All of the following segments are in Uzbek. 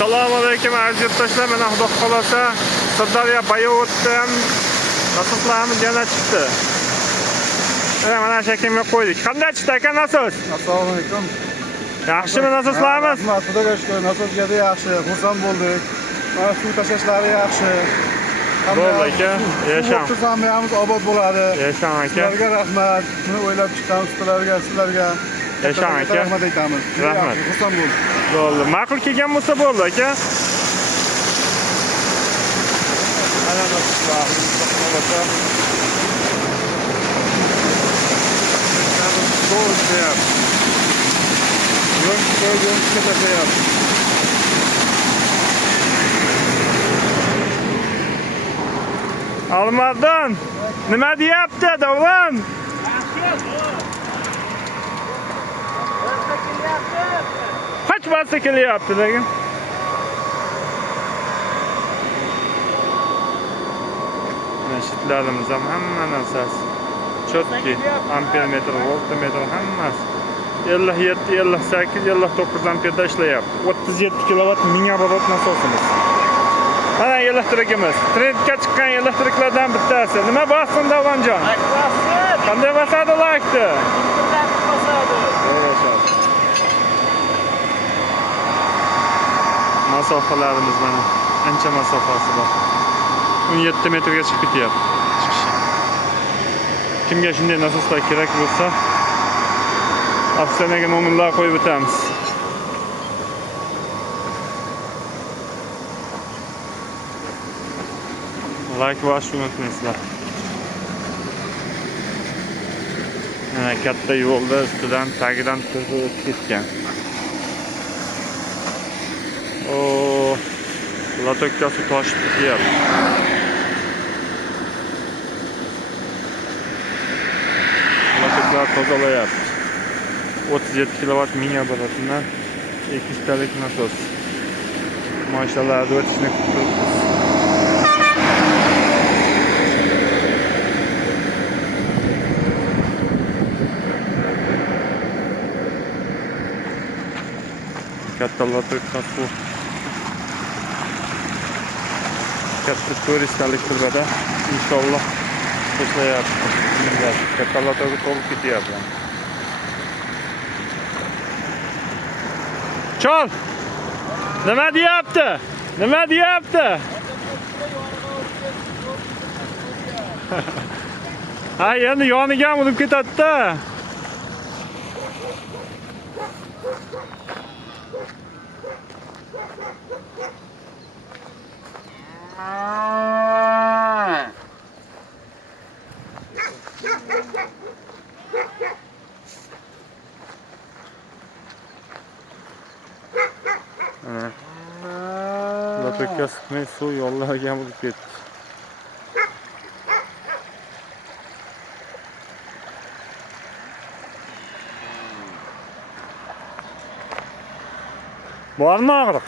Assalomu alaykum aziz yurtdoshlar. Mana xudo xolasa Sirdaryo Bayovutdan nasoslarimiz yana chiqdi. Mana shakimga qo'ydik. Qanday chiqdi aka nasos? Assalomu alaykum. Yaxshimi nasoslarimiz? Rahmat, xudoga shukr. Nasos gadi yaxshi, xursand bo'ldik. Mana suv tashlashlari yaxshi. Bo'ldi aka. Yashang. Tuzamiyamiz obod bo'ladi. Yashang aka. Sizlarga rahmat. Buni o'ylab chiqqan sizlarga Yashang aka. Rahmat aytamiz. Rahmat. Xursand bo'ldik. Bo'ldi. Ma'qul kelgan bo'lsa bo'ldi aka. Ana nasoslar. Almadın. Nima deyapti, davlan? Kaç basta kelyapti degan? Shitlarimiz ham hamma narsasi. Chotki, ampermetr, voltmetr hammasi. 57, 58, 59 amperda ishlayapti. 37 kilovat mingaobort nasosimiz. Mana elektrikimiz. Trendga chiqqan elektriklardan bittasi. Nima bossin Davonjon? Qanday bosadi lakni? Masofalarimiz mana ancha masofasi bor. 17 metrga chiqib ketyapti. Kimga shunday nasoslar kerak bo'lsa, afsonaga nomerlar qo'yib o'tamiz. Like bosishni unutmaysizlar. Mana katta yo'lda ustidan tagidan o'tib ketgan. Latokkasi toshib ketyapti. Latoklar tozalayapti. 37 kilovat mingaobortidan 2 talik nasos. Mashinalarni o'tishini kutib katta latokkasi. Katta turistalik turada inshaalloh ishlayapti. Katta latoga to'lib ketyapti. Chol! Nima deyapti? Nima deyapti? Ha, endi yoniga ham urib ketadi-da. Latoka sıkmay suv yo'llarga urib ketdi. Bormi og'riq?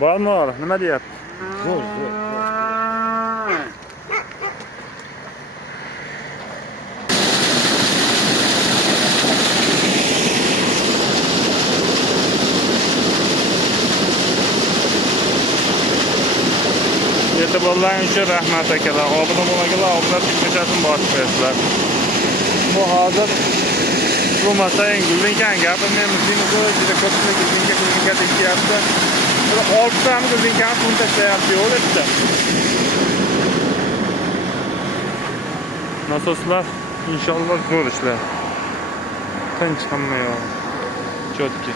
Bormi og'riq? Nima deyapti? Zo'r. E'tiborlaringiz uchun rahmat akalar. Obuna bo'lmaganlar obuna tugmachasini bosib qo'yasizlar. Bu hozir bo'lmasang gullingan gapirmaymiz deymiz, juda ko'pchilik gullinga deyapti. Bir 6 tani gullinkani kun tashlayapti yo'lda. Nasoslar inshaalloh zo'r ishlar. Tinch hamma yo'q. Chotki.